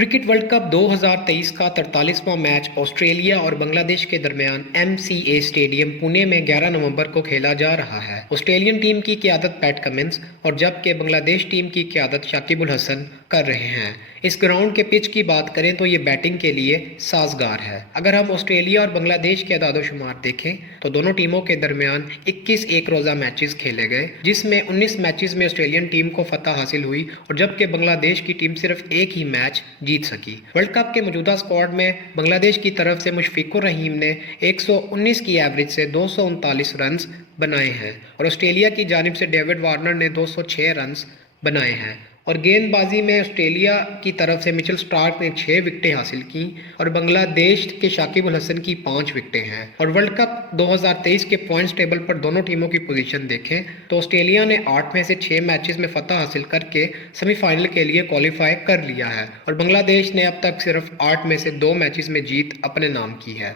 Cricket world cup 2023 का 43वां match Australia और बांग्लादेश के दरमियान MCA स्टेडियम पुणे में 11 नवंबर को खेला जा रहा है। ऑस्ट्रेलियन टीम की क़यादत पैट कमिंस और जबकि बांग्लादेश टीम की क़यादत शाकिब अल हसन कर रहे हैं। इस ग्राउंड के पिच की बात करें तो ये बैटिंग के लिए साजगार है। अगर हम ऑस्ट्रेलिया और बांग्लादेश के अदाद-ओ-शुमार देखें तो दोनों टीमों के दरमियान 21 एक रोज़ा मैचेस खेले गए, जिसमें 19 मैचेस में ऑस्ट्रेलियन टीम को फतह हासिल हुई और जबकि बांग्लादेश की टीम सिर्फ एक ही मैच जीत सकी। वर्ल्ड कप के मौजूदा स्क्वाड में बांग्लादेश की तरफ से मुशफिकुर रहीम ने 119 की एवरेज से 239 रन्स बनाए हैं और ऑस्ट्रेलिया की जानिब से डेविड वार्नर ने 206 रन्स बनाए हैं। और गेंदबाजी में ऑस्ट्रेलिया की तरफ से मिचेल स्टार्क ने 6 विकेटें हासिल की और बांग्लादेश के शाकिब अल हसन की 5 विकेटें हैं। और वर्ल्ड कप 2023 के पॉइंट्स टेबल पर दोनों टीमों की पोजीशन देखें तो ऑस्ट्रेलिया ने 8 में से 6 मैचेस में फतह हासिल करके सेमीफाइनल के लिए क्वालिफाई कर लिया है और बांग्लादेश ने अब तक सिर्फ 8 में से 2 मैचेस में जीत अपने नाम की है।